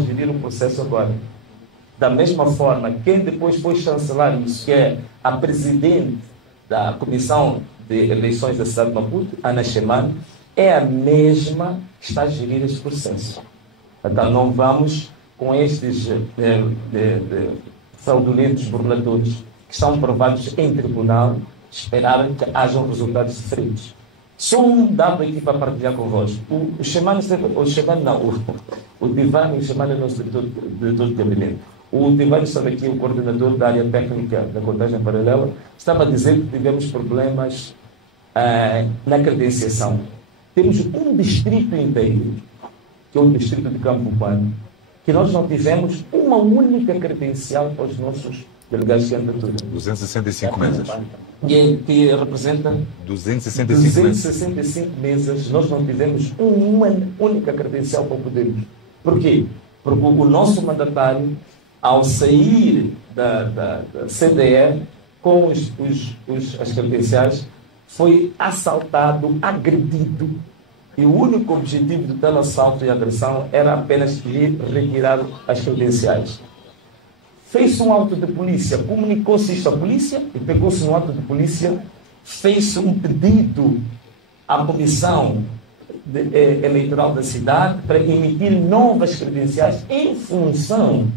gerir o processo agora. Da mesma forma, quem depois foi chancelar isso, que é a presidente da Comissão de Eleições da cidade de Maputo, Ana Chemane, é a mesma que está a gerir este processo. Então não vamos com estes fraudulentos burladores que são provados em tribunal esperar que hajam resultados diferentes. Só um dado aqui para partilhar convosco. O Chemane não, o Divani, o Chemane é o nosso diretor de gabinete. O Divani estava aqui, o coordenador da área técnica da contagem paralela, estava a dizer que tivemos problemas na credenciação. Temos um distrito inteiro, que é o distrito de Campo Bano, que nós não tivemos uma única credencial para os nossos delegados de candidatura. 265 mesas. Que representa 265 mesas. Nós não tivemos uma única credencial para podermos. Por quê? Porque o nosso mandatário, ao sair da CDE com as credenciais, foi assaltado, agredido. E o único objetivo do tal assalto e agressão era apenas retirar as credenciais. Fez-se um auto de polícia, comunicou-se isto à polícia e pegou-se no auto de polícia, fez-se um pedido à comissão eleitoral da cidade para emitir novas credenciais em função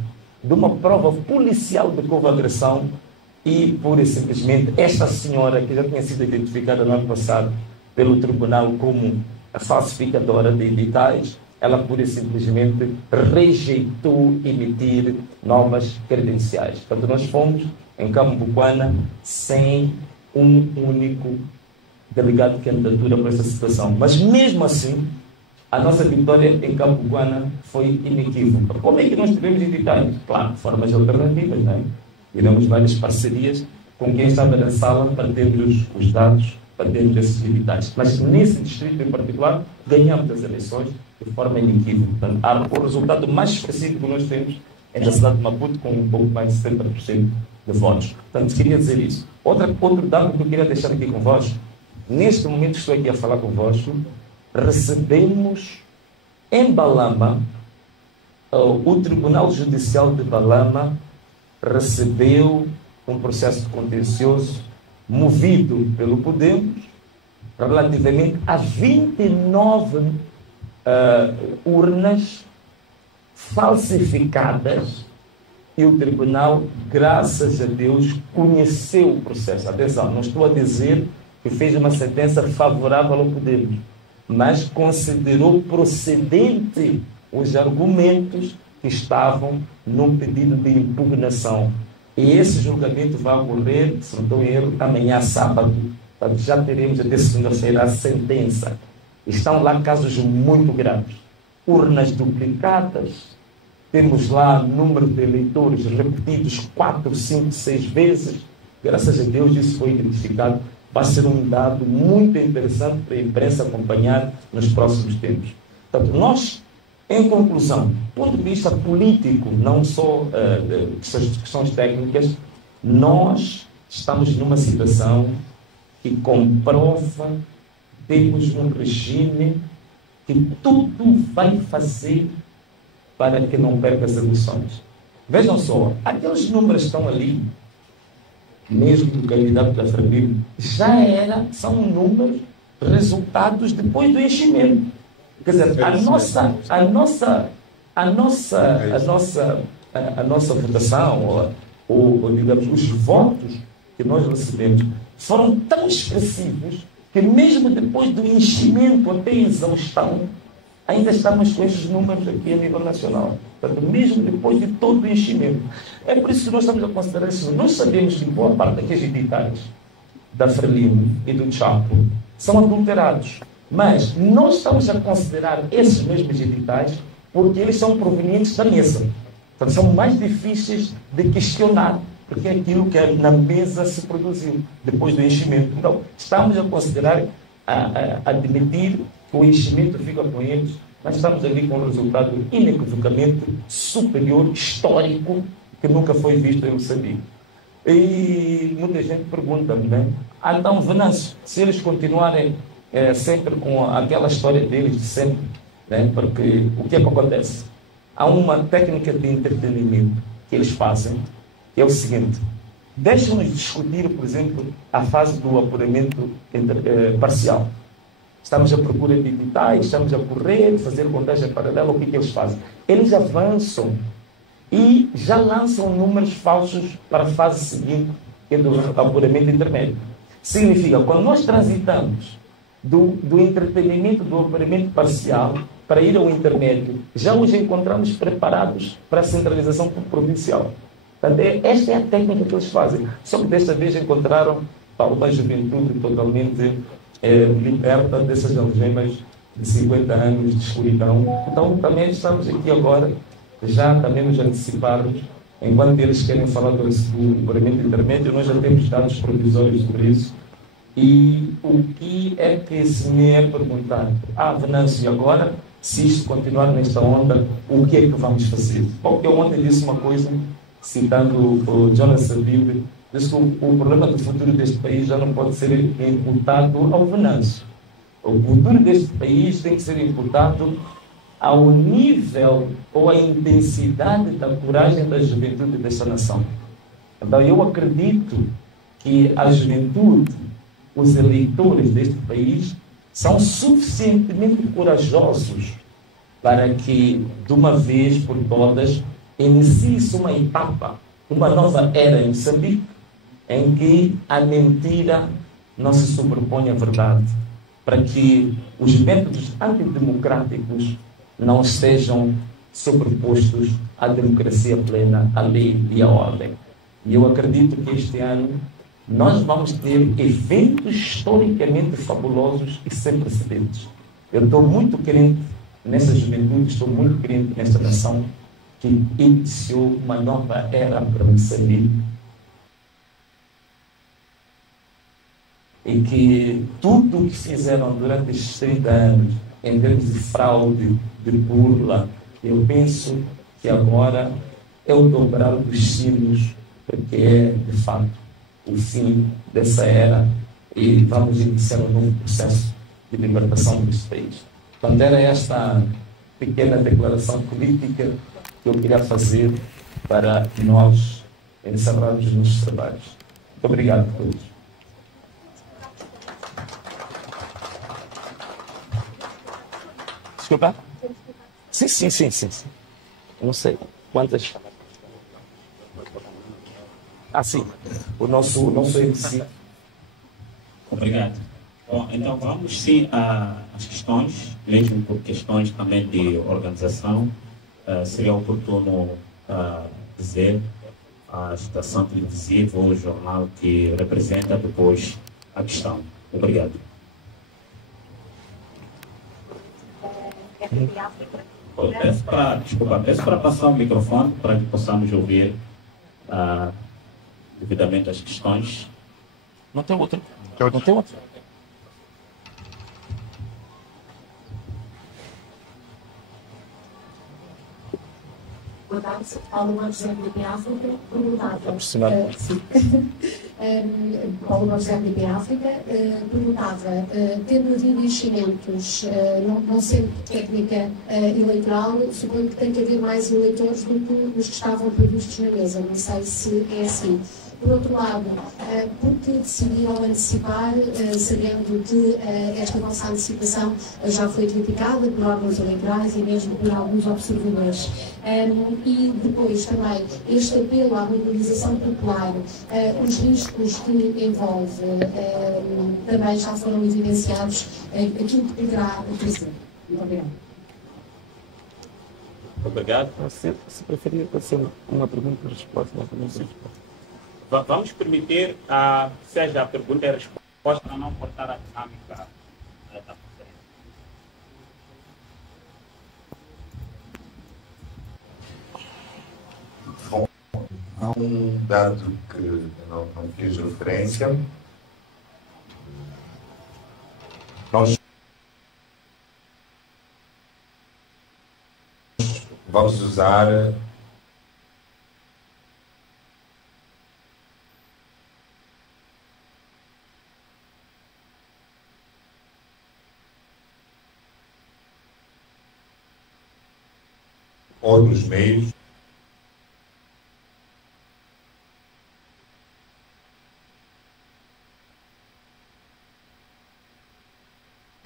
de uma prova policial de que houve agressão e, pura e simplesmente, esta senhora, que já tinha sido identificada no ano passado pelo tribunal como a falsificadora de editais, ela pura e simplesmente rejeitou emitir novas credenciais. Portanto, nós fomos em Cambuquana sem um único delegado de candidatura para essa situação. Mas mesmo assim, a nossa vitória em Cambuquana foi inequívoca. Como é que nós tivemos editais? Claro, formas alternativas, não é? Tivemos várias parcerias com quem estava na sala para termos os dados, para termos esses editais. Mas nesse distrito em particular, ganhamos as eleições de forma inequívoca. Portanto, o resultado mais expressivo que nós temos é da cidade de Maputo, com um pouco mais de 70% de votos. Portanto, queria dizer isso. Outro dado que eu queria deixar aqui convosco, neste momento que estou aqui a falar convosco, recebemos em Balama, o Tribunal Judicial de Balama recebeu um processo contencioso movido pelo Podemos relativamente a 29 urnas falsificadas e o tribunal, graças a Deus, conheceu o processo. Atenção, não estou a dizer que fez uma sentença favorável ao Podemos, mas considerou procedente os argumentos que estavam no pedido de impugnação. E esse julgamento vai ocorrer, se não estou em erro, amanhã, sábado. Portanto, já teremos até segunda-feira a sentença. Estão lá casos muito graves. Urnas duplicadas. Temos lá número de eleitores repetidos 4, 5, 6 vezes. Graças a Deus isso foi identificado. Vai ser um dado muito interessante para a imprensa acompanhar nos próximos tempos. Portanto, nós, em conclusão, do ponto de vista político, não só questões técnicas, nós estamos numa situação que comprova que temos um regime que tudo vai fazer para que não perca as eleições. Vejam só, aqueles números estão ali, mesmo do candidato da Frelimo, são números, resultados depois do enchimento. Quer dizer, a nossa votação, ou digamos, os votos que nós recebemos foram tão expressivos que mesmo depois do enchimento até a exaustão, ainda estamos com esses números aqui a nível nacional. Portanto, mesmo depois de todo o enchimento. É por isso que nós estamos a considerar isso. Nós sabemos que boa parte daqueles editais da Frelimo e do Chapo são adulterados. Mas nós estamos a considerar esses mesmos editais porque eles são provenientes da mesa. Portanto, são mais difíceis de questionar, porque é aquilo que na mesa se produziu depois do enchimento. Então, estamos a considerar, a admitir que o enchimento fica com eles, mas estamos ali com um resultado inequivocamente superior, histórico, que nunca foi visto em Moçambique. E muita gente pergunta-me, né? Então, Venâncio, se eles continuarem sempre com aquela história deles de sempre, né? Porque o que é que acontece? há uma técnica de entretenimento que eles fazem, que é o seguinte: deixam-nos discutir, por exemplo, a fase do apuramento parcial. Estamos à procura de editais, estamos a correr, fazer contagem paralela, o que eles fazem? Eles avançam e já lançam números falsos para a fase seguinte, que é do apuramento intermédio. Significa, quando nós transitamos do entretenimento, do apuramento parcial, para ir ao intermédio, já os encontramos preparados para a centralização provincial. Portanto, esta é a técnica que eles fazem. Só que desta vez encontraram uma juventude totalmente liberta dessas algemas de 50 anos de escuridão. Então, também estamos aqui agora, já também nos anteciparmos, enquanto eles querem falar do apuramento intermédio, nós já temos dados provisórios sobre isso. E o que é que se me é perguntado? Venâncio, agora, se isto continuar nesta onda, o que é que vamos fazer? Bom, eu ontem disse uma coisa, citando o Jonas Savimbi, disse que o problema do futuro deste país já não pode ser imputado ao Venâncio. O futuro deste país tem que ser imputado ao nível ou à intensidade da coragem da juventude desta nação. Então, eu acredito que a juventude, os eleitores deste país, são suficientemente corajosos para que, de uma vez por todas, inicie-se uma etapa, uma nova era em Moçambique, em que a mentira não se sobrepõe à verdade, para que os métodos antidemocráticos não estejam sobrepostos à democracia plena, à lei e à ordem. E eu acredito que este ano nós vamos ter eventos historicamente fabulosos e sem precedentes. Eu estou muito crente nessa juventude, estou muito crente nesta nação que iniciou uma nova era para Moçambique e que tudo o que fizeram durante estes 30 anos, em termos de fraude, de burla, eu penso que agora é o dobrar dos sinos, porque é, de fato, o fim dessa era e vamos iniciar um novo processo de libertação deste país. Portanto, era esta pequena declaração política que eu queria fazer para nós encerrarmos os nossos trabalhos. Muito obrigado a todos. Desculpa? Sim. Não sei quantas. Sim. O nosso MC. Obrigado. Bom, então vamos sim às questões, mesmo por questões também de organização. Seria oportuno dizer a estação televisiva ou o jornal que representa depois a questão. Obrigado. Peço para passar o microfone para que possamos ouvir devidamente as questões. Não tem outra. Não tem outra. Boa tarde, Paulo José de África, perguntava. Paulo José de África perguntava, tendo havido enchimentos, não sendo técnica eleitoral, suponho que tem que haver mais eleitores do que os que estavam previstos na mesa. Não sei se é assim. Por outro lado, por que decidiram antecipar, sabendo que esta vossa antecipação já foi criticada por órgãos eleitorais e mesmo por alguns observadores? E depois também, este apelo à mobilização popular, os riscos que envolve, também já foram evidenciados, aquilo que poderá acontecer. Muito obrigada. Obrigado. Se preferir, pode ser uma pergunta e resposta. Vamos permitir, seja a pergunta e a resposta, para não cortar a dinâmica da conferência. Bom, há um dado que eu não fiz referência. Nós vamos usar outros meios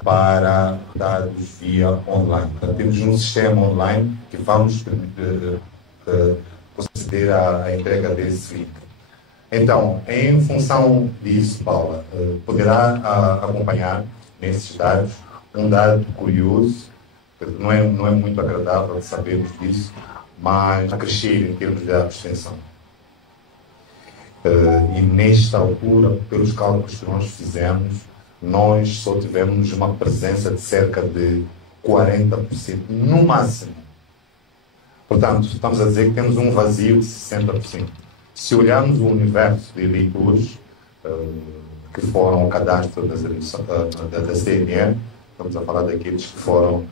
para dados via online. Portanto, temos um sistema online que vamos proceder à entrega desse link. Então, em função disso, Paula, poderá acompanhar nesses dados um dado curioso, não é muito agradável sabermos disso, mas a crescer em termos de abstenção. E nesta altura, pelos cálculos que nós fizemos, nós só tivemos uma presença de cerca de 40%, no máximo. Portanto, estamos a dizer que temos um vazio de 60%. Se olharmos o universo de eleitores que foram ao cadastro da CNE, estamos a falar daqueles que foram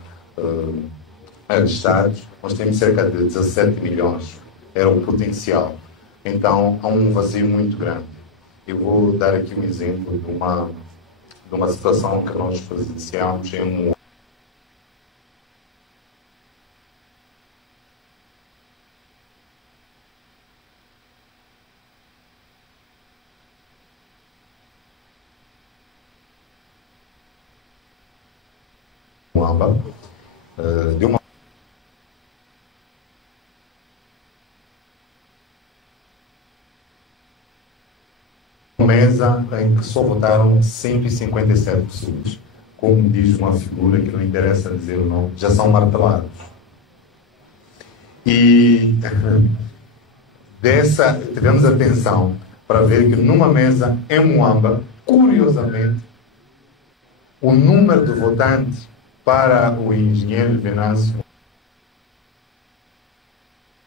registrados, nós temos cerca de 17 milhões, era o potencial. Então, há um vazio muito grande. Eu vou dar aqui um exemplo de uma situação que nós presenciamos em Moamba, de uma mesa em que só votaram 157 pessoas. Como diz uma figura que não interessa dizer o nome, já são martelados. E tivemos atenção para ver que numa mesa em Moamba, curiosamente, o número de votantes para o engenheiro Venâncio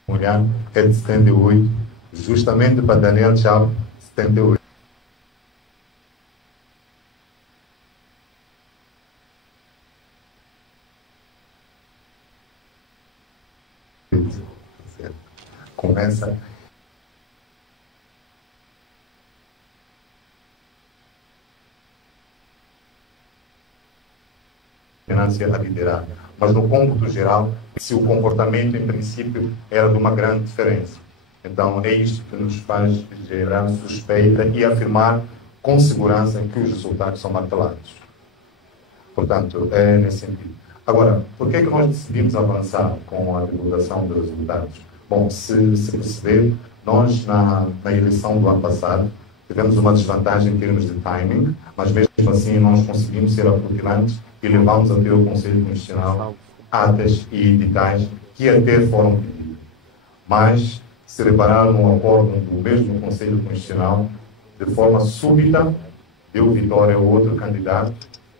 Mulher é de 78, justamente para Daniel Chao, 78. Começa a liderar. Mas no cômputo geral, se o comportamento em princípio era de uma grande diferença. Então é isto que nos faz gerar suspeita e afirmar com segurança que os resultados são martelados. Portanto, é nesse sentido. Agora, por que é que nós decidimos avançar com a divulgação dos resultados? Bom, se perceber, nós na eleição do ano passado tivemos uma desvantagem em termos de timing, mas mesmo assim nós conseguimos ser aproximantes e levamos a ter o Conselho Constitucional atas e editais que até foram pedidos. Mas se repararam no acordo do mesmo Conselho Constitucional, de forma súbita, deu vitória a outro candidato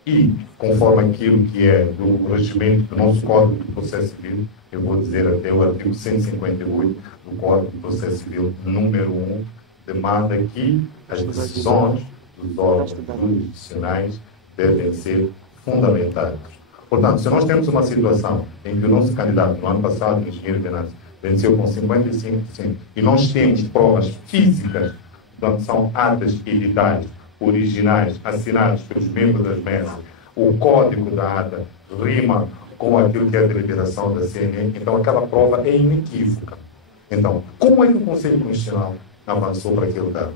e, conforme aquilo que é do regimento do nosso Código de Processo Civil, eu vou dizer até o artigo 158 do Código de Processo Civil, número 1, demanda que as decisões dos órgãos jurisdicionais devem ser fundamentadas. Portanto, se nós temos uma situação em que o nosso candidato, no ano passado, o engenheiro Venâncio, venceu com 55%, e nós temos provas físicas, portanto, são atas editais originais, assinados pelos membros das mesas, o código da ata rima com aquilo que é a deliberação da CNE, então aquela prova é inequívoca. Então, como é que o Conselho Constitucional avançou para aquele dado?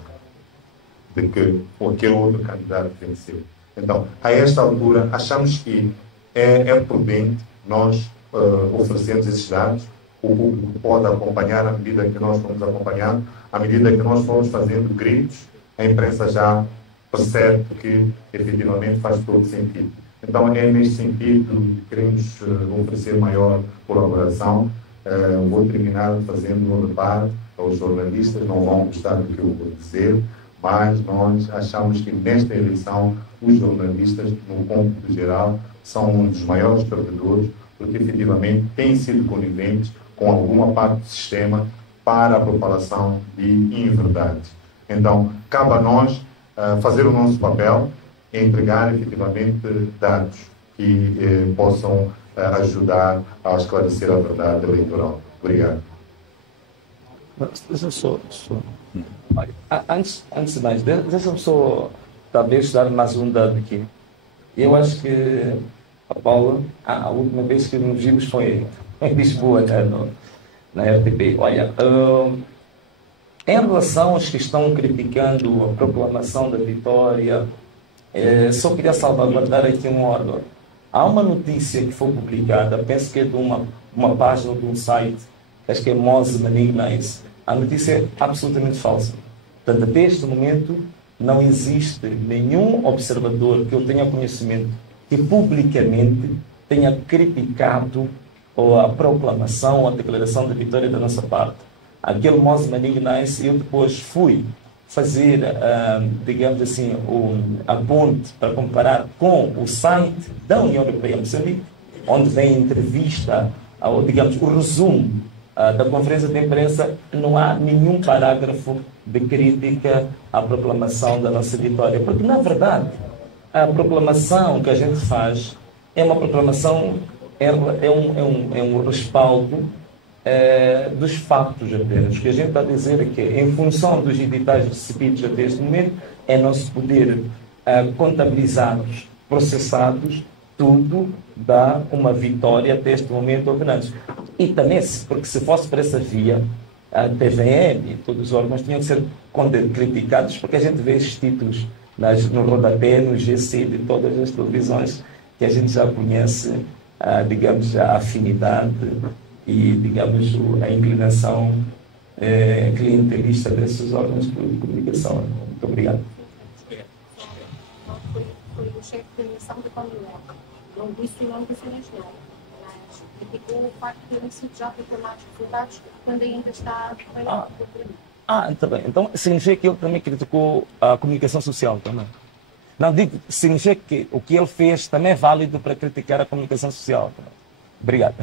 De que qualquer outro candidato venceu. Então, a esta altura, achamos que é prudente nós oferecermos esses dados. O público pode acompanhar à medida que nós vamos acompanhando, à medida que nós formos fazendo gritos, a imprensa já percebe que efetivamente faz todo sentido. Então, é neste sentido que queremos oferecer maior colaboração. Vou terminar fazendo um reparo aos jornalistas, não vão gostar do que eu vou dizer, mas nós achamos que nesta eleição os jornalistas, no cômputo geral, são um dos maiores perdedores, porque efetivamente têm sido coniventes com alguma parte do sistema para a propalação de inverdades. Então, cabe a nós fazer o nosso papel, entregar efetivamente dados que possam ajudar a esclarecer a verdade eleitoral. Obrigado. Deixa-me só. Antes de mais, deixa-me só talvez dar mais um dado aqui. Eu acho que a Paula, a última vez que nos vimos foi em Lisboa, na RTP. Olha, em relação aos que estão criticando a proclamação da vitória, só queria salvaguardar aqui um órgão. Há uma notícia que foi publicada, penso que é de uma página de um site, acho que é Mose Manignais. A notícia é absolutamente falsa. Portanto, até este momento, não existe nenhum observador que eu tenha conhecimento que publicamente tenha criticado a proclamação ou a declaração de vitória da nossa parte. Aquele Mose Manignais, eu depois fui fazer, digamos assim, a ponte para comparar com o site da União Europeia Moçambique, onde vem a entrevista, ou digamos, o resumo da conferência de imprensa. Não há nenhum parágrafo de crítica à proclamação da nossa vitória, porque, na verdade, a proclamação que a gente faz é uma proclamação, é um respaldo dos fatos apenas. O que a gente está a dizer é que, em função dos editais recebidos até este momento, é não se poder contabilizados, processados, tudo dá uma vitória até este momento ao Venâncio. E também, porque se fosse para essa via, a TVM e todos os órgãos tinham que ser criticados, porque a gente vê esses títulos no rodapé, no GC de todas as televisões, que a gente já conhece, digamos, a afinidade e, digamos, a inclinação clientelista desses órgãos de comunicação. Muito obrigado. Foi o chefe de missão do Comunidade. Não disse o nome do Sr. Engenheiro, mas criticou o facto de terem sido já proclamados resultados quando ainda está a está bem. Então, significa que ele também criticou a comunicação social também. Não, digo, significa que o que ele fez também é válido para criticar a comunicação social também. Obrigado.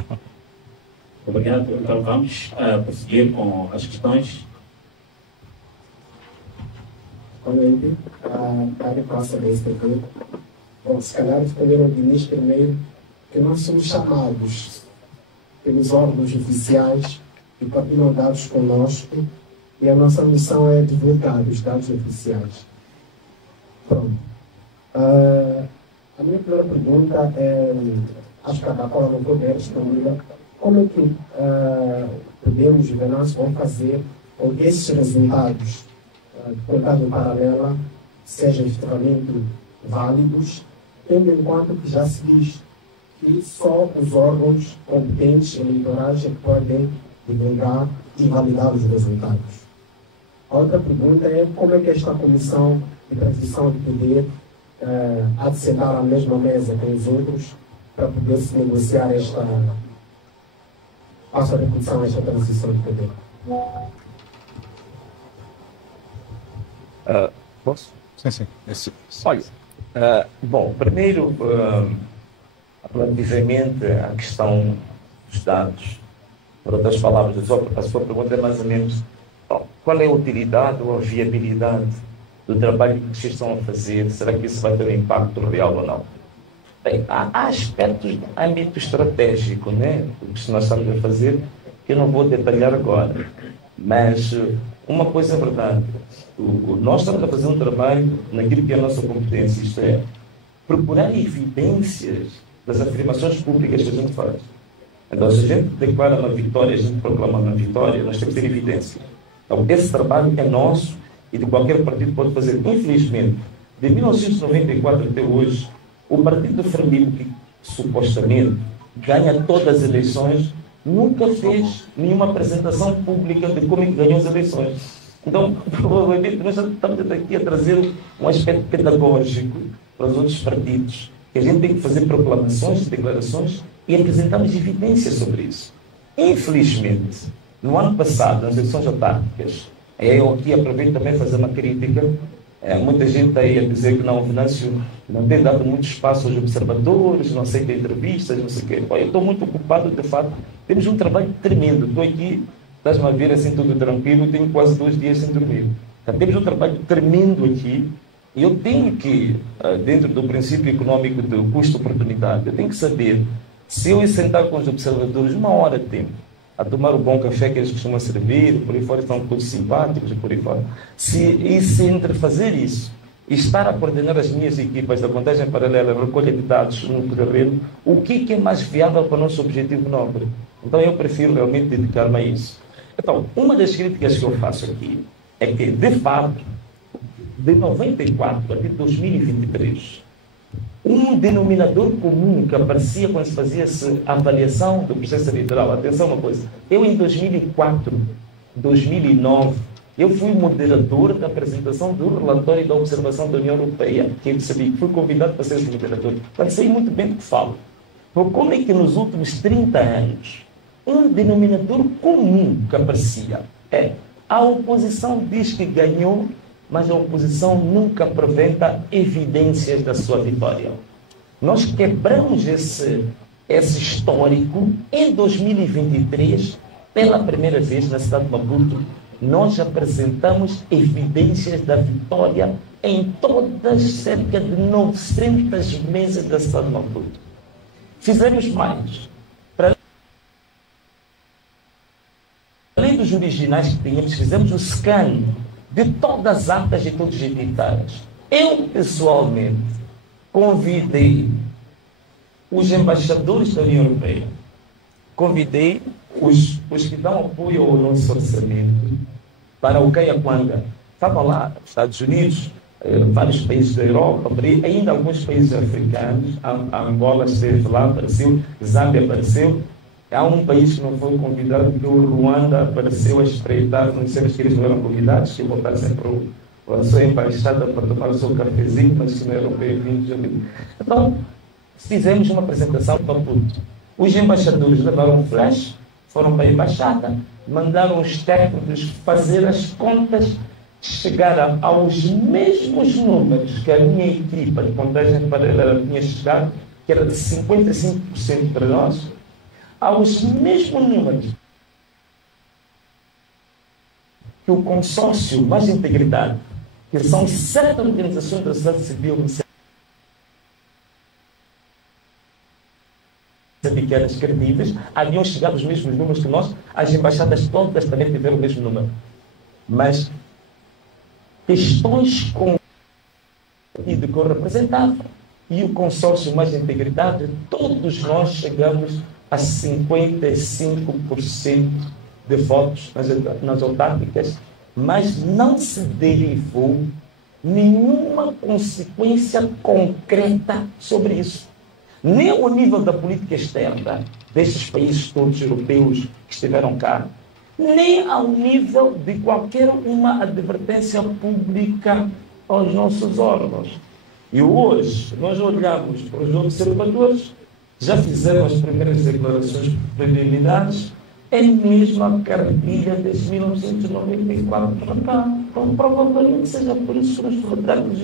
Obrigado. Então vamos prosseguir com as questões. Comente a resposta desse período. Bom, se calhar podemos dizer primeiro que nós somos chamados pelos órgãos oficiais e partilham dados conosco, e a nossa missão é divulgar os dados oficiais. Pronto. A minha primeira pergunta é, acho que a Paula não pode responder, como é que podemos, nós vamos fazer com que esses resultados de contagem paralela sejam efetivamente válidos, tendo em conta que já se diz que só os órgãos competentes eleitorais é que podem divulgar e validar os resultados. A outra pergunta é como é que esta comissão de transição de poder há de sentar à mesma mesa com os outros para poder se negociar passo a repetição, esta transição de poder. Posso? Sim. Olha, bom, primeiro, relativamente à questão dos dados, por outras palavras, a sua pergunta é mais ou menos qual é a utilidade ou a viabilidade do trabalho que vocês estão a fazer? Será que isso vai ter um impacto real ou não? Bem, há aspectos de âmbito estratégico, né? O que nós estamos a fazer, que eu não vou detalhar agora, mas uma coisa é verdade, nós estamos a fazer um trabalho naquilo que é a nossa competência, isto é, procurar evidências das afirmações públicas que a gente faz. Então, se a gente declara uma vitória, a gente proclama uma vitória, nós temos que ter evidência. Então, esse trabalho é nosso e de qualquer partido pode fazer. Infelizmente, de 1994 até hoje, o partido do Frelimo, que supostamente ganha todas as eleições, nunca fez nenhuma apresentação pública de como é que ganhou as eleições. Então, provavelmente, nós estamos aqui a trazer um aspecto pedagógico para os outros partidos, que a gente tem que fazer proclamações, declarações e apresentarmos evidências sobre isso. Infelizmente, no ano passado, nas eleições autárquicas, eu aqui aproveito também fazer uma crítica. Muita gente está aí a dizer que não, o Venâncio não tem dado muito espaço aos observadores, não aceita entrevistas, não sei o quê. Eu estou muito ocupado, de fato. Temos um trabalho tremendo. Estou aqui, estás-me a ver assim tudo tranquilo, tenho quase 2 dias sem dormir. Então, temos um trabalho tremendo aqui e eu tenho que, dentro do princípio econômico do custo-oportunidade, eu tenho que saber se eu ir sentar com os observadores 1 hora de tempo, a tomar o bom café que eles costumam servir, por aí fora estão todos simpáticos, por aí fora. Se entre fazer isso e estar a coordenar as minhas equipas da contagem paralela e recolha de dados no terreno, o que é mais viável para o nosso objetivo nobre? Então eu prefiro realmente dedicar-me a isso. Então, uma das críticas que eu faço aqui é que, de fato, de 94 até 2023, um denominador comum que aparecia quando se fazia-se a avaliação do processo eleitoral. Atenção uma coisa, eu em 2004, 2009, eu fui moderador da apresentação do relatório da observação da União Europeia, que eu sabia que fui convidado para ser esse moderador. Mas sei muito bem do que falo. Então, como é que nos últimos 30 anos, um denominador comum que aparecia é a oposição diz que ganhou, mas a oposição nunca apresenta evidências da sua vitória. Nós quebramos esse histórico em 2023, pela primeira vez na cidade de Maputo, nós apresentamos evidências da vitória em todas cerca de 900 mesas da cidade de Maputo. Fizemos mais. Além dos originais que tínhamos, fizemos o scan de todas as atas e todos os editais. Eu, pessoalmente, convidei os embaixadores da União Europeia, convidei os que dão apoio ao nosso orçamento para o Caiaquanga. Estavam lá, Estados Unidos, vários países da Europa, ainda alguns países africanos. A Angola esteve lá, apareceu, Zâmbia apareceu. Há um país que não foi convidado, porque o Ruanda apareceu a espreitar, não sei se eles não eram convidados, que voltaram sempre a sua embaixada para tomar o seu cafezinho, mas que não eram bem-vindos ali. Então, fizemos uma apresentação para Maputo. Os embaixadores levaram um flash, foram para a embaixada, mandaram os técnicos fazer as contas, chegaram aos mesmos números que a minha equipa de contagem paralela tinha chegado, que era de 55% para nós, aos mesmos números que o consórcio Mais Integridade, que são 7 organizações da sociedade civil pequenas credíveis, haviam chegado aos mesmos números que nós. As embaixadas todas também tiveram o mesmo número. Mas questões com o partido que eu representava e o consórcio Mais Integridade, todos nós chegamos a 55% de votos nas autárquicas, mas não se derivou nenhuma consequência concreta sobre isso. Nem ao nível da política externa destes países todos europeus que estiveram cá, nem ao nível de qualquer uma advertência pública aos nossos órgãos. E hoje nós olhamos para os observadores, já fizeram as primeiras declarações preliminares, é mesmo a cartilha desde 1994 para cá. Então, provavelmente seja por isso que nos rodamos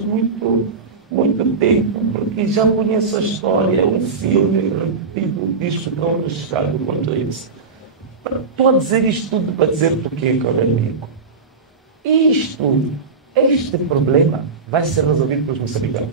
muito tempo, porque já conheço a história, é um filme repetido disto tão arriscado quanto isso. Estou a dizer isto tudo para dizer porquê, caro amigo. Este problema vai ser resolvido pelos moçambicanos.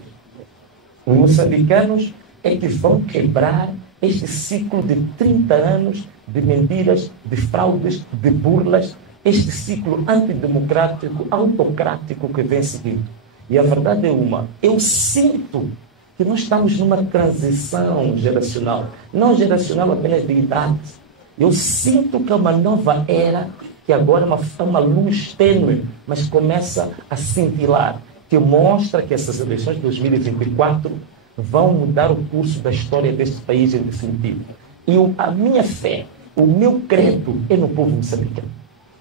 Os moçambicanos é que vão quebrar este ciclo de 30 anos de mentiras, de fraudes, de burlas, este ciclo antidemocrático, autocrático que vem seguindo. E a verdade é uma, eu sinto que nós estamos numa transição geracional, não geracional apenas de idade. Eu sinto que é uma nova era, que agora é uma luz tênue, mas começa a cintilar, que mostra que essas eleições de 2024 vão mudar o curso da história deste país em definitivo. E a minha fé, o meu credo é no povo moçambicano.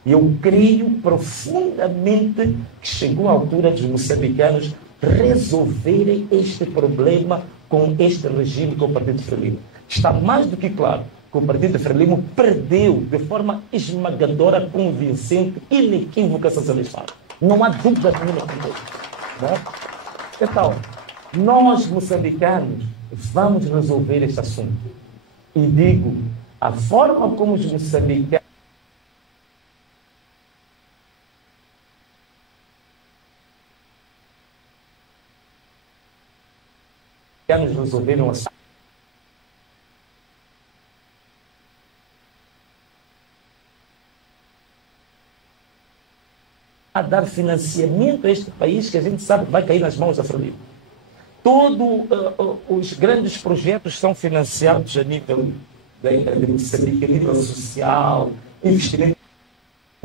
Eu creio profundamente que chegou a altura dos moçambicanos resolverem este problema com este regime que é o Partido Frelimo. Está mais do que claro que o Partido Frelimo perdeu de forma esmagadora, convincente, inequívoca essas eleições. Não há dúvida nenhuma sobre isso. Então, nós, moçambicanos, vamos resolver este assunto. E digo, a forma como os moçambicanos resolveram a a dar financiamento a este país que a gente sabe que vai cair nas mãos da Frelimo. Todos os grandes projetos são financiados a nível de Moçambique, a nível social, investimento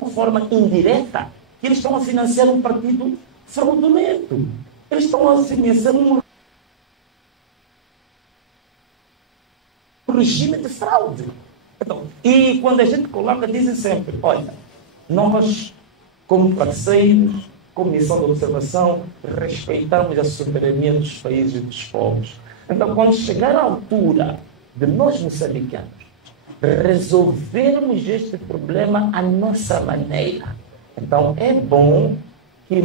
de forma indireta, que eles estão a financiar um partido fraudulento. Eles estão a financiar um regime de fraude. Então, e quando a gente coloca, dizem sempre, olha, nós, como parceiros, como missão de observação, respeitamos a soberania dos países e dos povos. Então, quando chegar a altura de nós, moçambicanos, resolvermos este problema à nossa maneira, então é bom que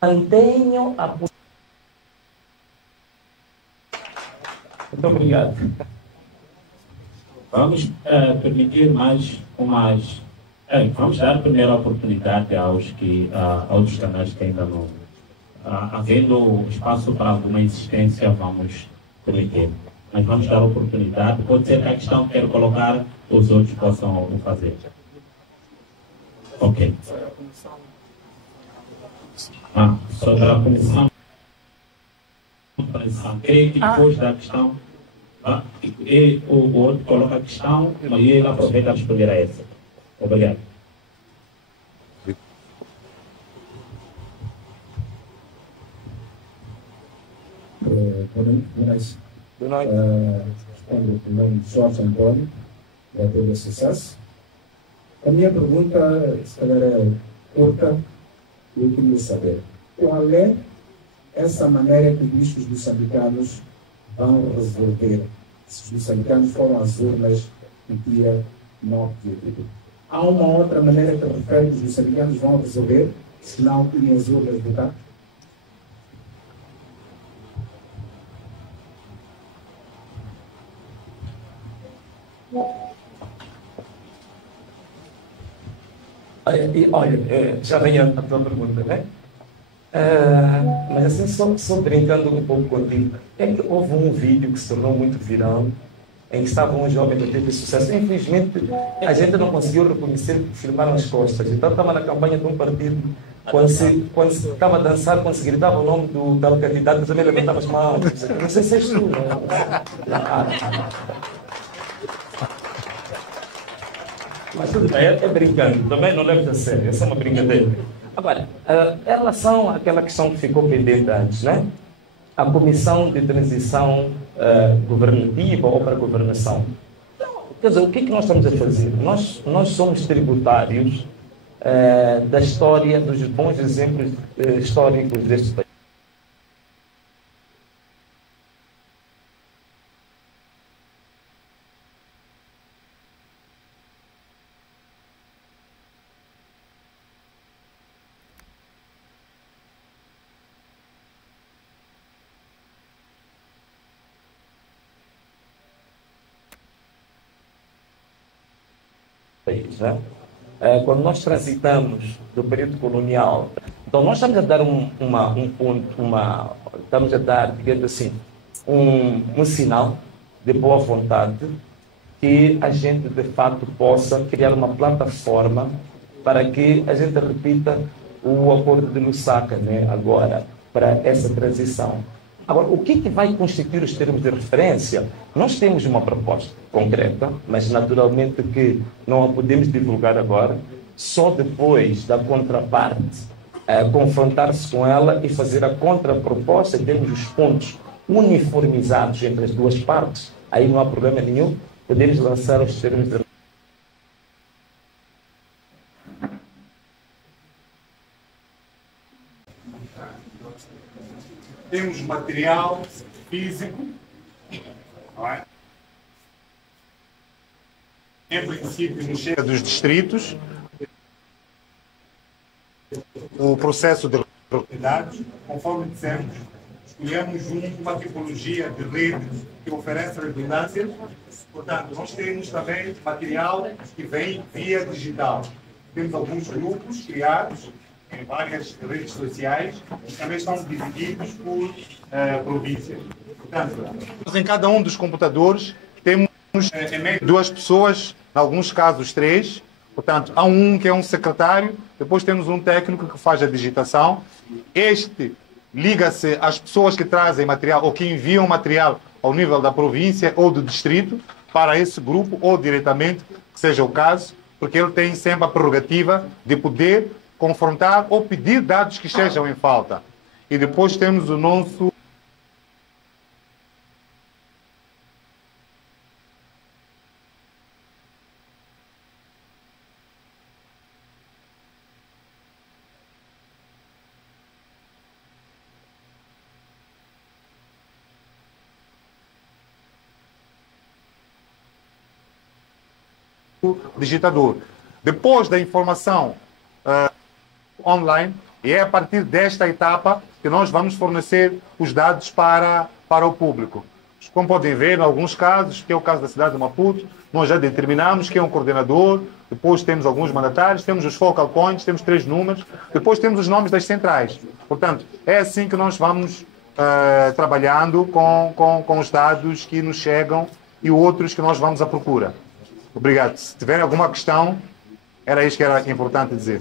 mantenham a... Muito obrigado. Vamos permitir mais umas... vamos dar a primeira oportunidade aos outros canais que ainda não... havendo espaço para alguma insistência, vamos permitir. Mas vamos dar a oportunidade. Pode ser que a questão que quero colocar, os outros possam o fazer. Ok. Sobre a comissão. Creio que depois da questão... o outro coloca a questão e ele aproveita a responder a essa. Obrigado. Boa noite. Respondo também Jorge Antônio, da TV Sucesso. A minha pergunta, se calhar, é curta. Eu queria saber qual é essa maneira que diz que os moçambicanos vão resolver. Se os moçambicanos foram às urnas no dia 9 de outubro. Há uma outra maneira que refere que os moçambicanos vão resolver, se não irem às urnas votar? Olha, já vem a tua pergunta, né? Mas assim, só brincando um pouco contigo, é que houve um vídeo que se tornou muito viral, em que estavam os jovens da TV Sucesso. Infelizmente, a gente não conseguiu reconhecer porque filmaram as costas. Então, estava na campanha de um partido, quando se estava a dançar, quando se gritava o nome do tal candidato, também levantava as mãos. Não sei se és tu, não. Mas tudo bem, é brincando, também não leves a sério, essa é uma brincadeira. Agora, em relação àquela questão que ficou pendente antes, né? A comissão de transição governativa ou para a governação. Então, quer dizer, o que é que nós estamos a fazer? Nós somos tributários da história, dos bons exemplos históricos deste país. Né? Quando nós transitamos do período colonial, então nós estamos a dar estamos a dar, digamos assim, um sinal de boa vontade que a gente de fato possa criar uma plataforma para que a gente repita o acordo de Lusaka, né, agora, para essa transição. Agora, o que vai constituir os termos de referência? Nós temos uma proposta concreta, mas naturalmente que não a podemos divulgar agora, só depois da contraparte confrontar-se com ela e fazer a contraproposta, termos os pontos uniformizados entre as duas partes, aí não há problema nenhum, podemos lançar os termos de Temos material físico, não é? Em princípio, no cheio dos distritos, o processo de propriedades, conforme dissemos, escolhemos uma tipologia de rede que oferece redundâncias. Portanto, nós temos também material que vem via digital. Temos alguns grupos criados em várias redes sociais, que também estão divididos por províncias. Portanto, em cada um dos computadores temos em média 2 pessoas, em alguns casos 3, Portanto, há um que é um secretário, depois temos um técnico que faz a digitação. Este liga-se às pessoas que trazem material ou que enviam material ao nível da província ou do distrito para esse grupo ou diretamente, que seja o caso, porque ele tem sempre a prerrogativa de poder confrontar ou pedir dados que estejam em falta. E depois temos o nosso digitador. Depois da informação online, e é a partir desta etapa que nós vamos fornecer os dados para o público. Como podem ver, em alguns casos, que é o caso da cidade de Maputo, nós já determinamos que é um coordenador, depois temos alguns mandatários, temos os focal points, temos 3 números, depois temos os nomes das centrais. Portanto, é assim que nós vamos trabalhando com os dados que nos chegam e outros que nós vamos à procura. Obrigado. Se tiverem alguma questão, era isso que era importante dizer.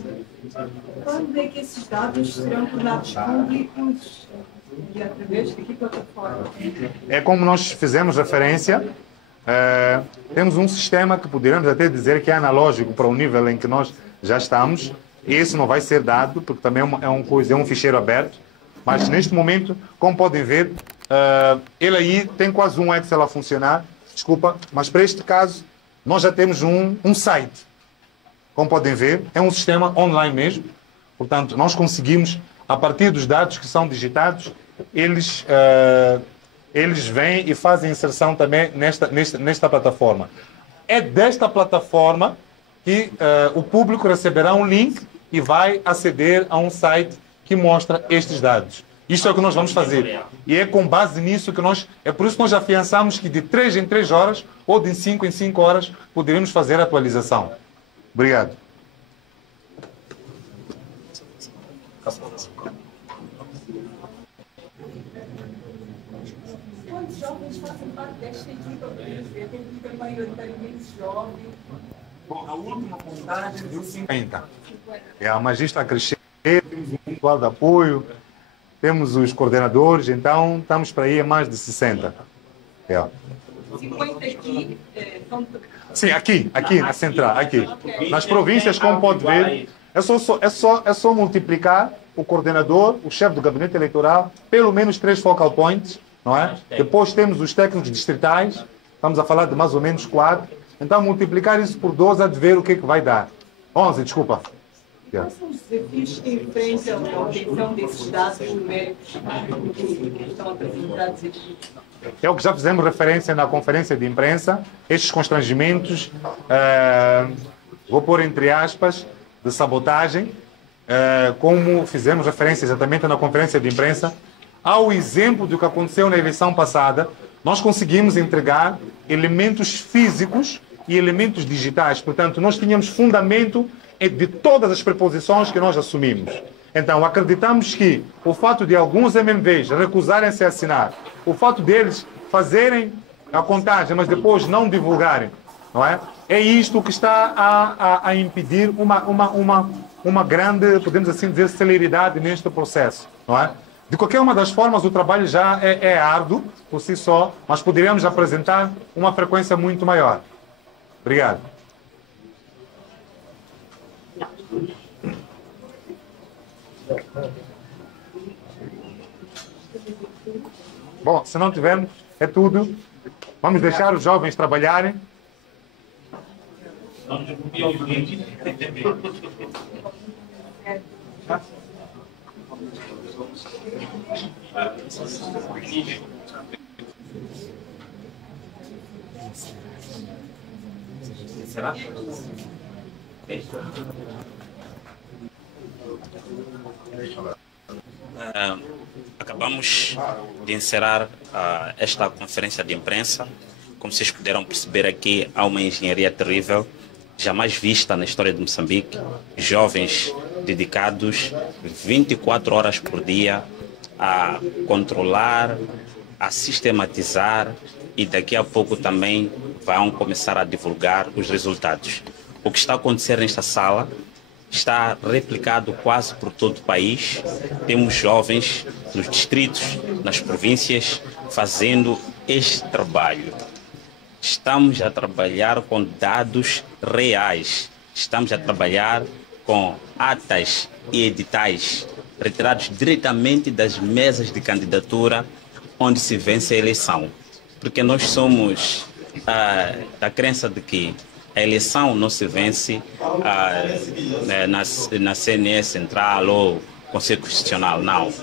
Quando é que esses dados serão tornados públicos e através de que plataforma? É como nós fizemos referência, temos um sistema que poderíamos até dizer que é analógico para o nível em que nós já estamos. Esse não vai ser dado, porque também é um ficheiro aberto, mas neste momento, como podem ver, ele aí tem quase um Excel a funcionar, desculpa, mas para este caso, nós já temos um site. Como podem ver, é um sistema online mesmo. Portanto, nós conseguimos, a partir dos dados que são digitados, eles vêm e fazem inserção também nesta plataforma. É desta plataforma que o público receberá um link e vai aceder a um site que mostra estes dados. Isto é o que nós vamos fazer. E é com base nisso que é por isso que nós afiançamos que de 3 em 3 horas ou de 5 em 5 horas poderemos fazer a atualização. Obrigado. Quantos jovens fazem parte desta equipa? É uma equipa maioritariamente jovem. Bom, a última contagem deu 50. Mas isto está a crescer, temos um pessoal de apoio, temos os coordenadores, então estamos para ir a mais de 60. 50 aqui são... Sim, aqui na central, aqui. Nas províncias, como pode ver, é só multiplicar o coordenador, o chefe do gabinete eleitoral, pelo menos 3 focal points, não é? Depois temos os técnicos distritais, estamos a falar de mais ou menos 4. Então, multiplicar isso por 12 a de ver o que vai dar. 11, desculpa. Quais são os desafios que enfrentam a obtenção desses dados numéricos que estão apresentados aqui? É o que já fizemos referência na conferência de imprensa, estes constrangimentos, vou pôr entre aspas, de sabotagem, como fizemos referência exatamente na conferência de imprensa, ao exemplo do que aconteceu na eleição passada, nós conseguimos entregar elementos físicos e elementos digitais. Portanto, nós tínhamos fundamento de todas as preposições que nós assumimos. Então, acreditamos que o fato de alguns MMVs recusarem-se a assinar, o fato deles fazerem a contagem, mas depois não divulgarem, não é? É isto que está a impedir uma grande, podemos assim dizer, celeridade neste processo, não é? De qualquer uma das formas, o trabalho já é árduo por si só, mas poderíamos apresentar uma frequência muito maior. Obrigado. Bom, se não tivermos, é tudo. Vamos deixar os jovens trabalharem. Será? Acabamos de encerrar esta conferência de imprensa. Como vocês puderam perceber aqui, há uma engenharia terrível, jamais vista na história de Moçambique. Jovens dedicados 24 horas por dia a controlar, a sistematizar e daqui a pouco também vão começar a divulgar os resultados. o que está a acontecer nesta sala está replicado quase por todo o país. Temos jovens nos distritos, nas províncias, fazendo este trabalho. Estamos a trabalhar com dados reais. Estamos a trabalhar com atas e editais retirados diretamente das mesas de candidatura onde se vence a eleição. Porque nós somos da crença de que a eleição não se vence na CNE Central ou Conselho Constitucional, não.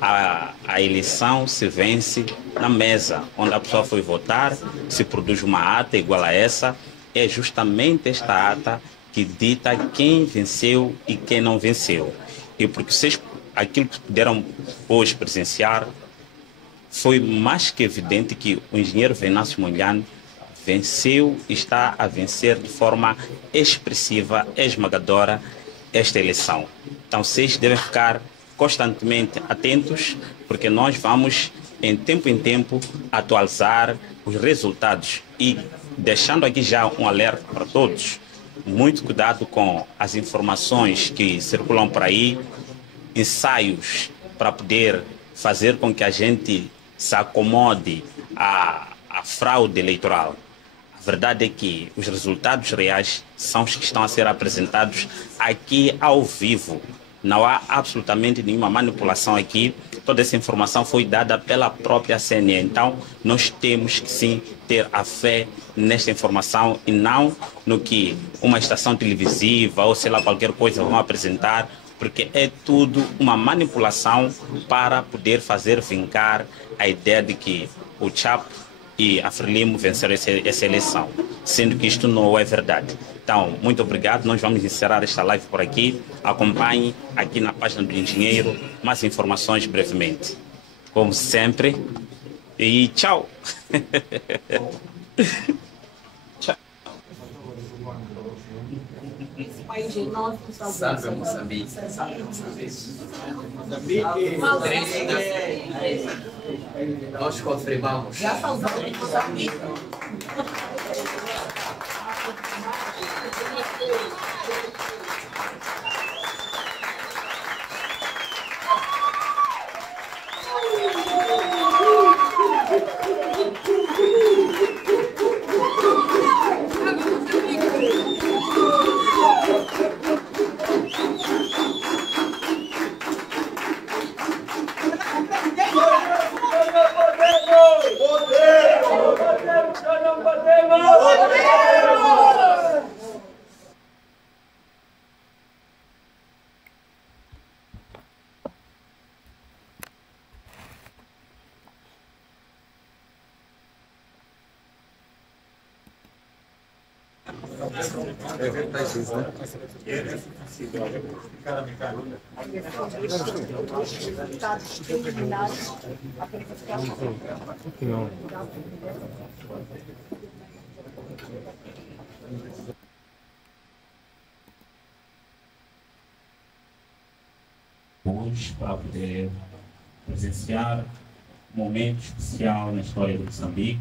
A eleição se vence na mesa, onde a pessoa foi votar, se produz uma ata igual a essa. É justamente esta ata que dita quem venceu e quem não venceu. E porque vocês, aquilo que puderam hoje presenciar, foi mais que evidente que o engenheiro Venâncio Mondlane venceu e está a vencer de forma expressiva, esmagadora, esta eleição. Então vocês devem ficar constantemente atentos, porque nós vamos, em tempo, atualizar os resultados. E deixando aqui já um alerta para todos, muito cuidado com as informações que circulam por aí, ensaios para poder fazer com que a gente se acomode à fraude eleitoral. A verdade é que os resultados reais são os que estão a ser apresentados aqui ao vivo. Não há absolutamente nenhuma manipulação aqui. Toda essa informação foi dada pela própria CNE. Então, nós temos que sim ter a fé nesta informação e não no que uma estação televisiva ou sei lá qualquer coisa vão apresentar, porque é tudo uma manipulação para poder fazer vincar a ideia de que o Chapo e a Frelimo venceram essa eleição, sendo que isto não é verdade. Então, muito obrigado. Nós vamos encerrar esta live por aqui. Acompanhe aqui na página do Engenheiro mais informações brevemente. Como sempre. E tchau! Tchau. Salve Moçambique. Nós confirmamos. Já saudamos Moçambique. Hoje, para poder presenciar um momento especial na história de Moçambique,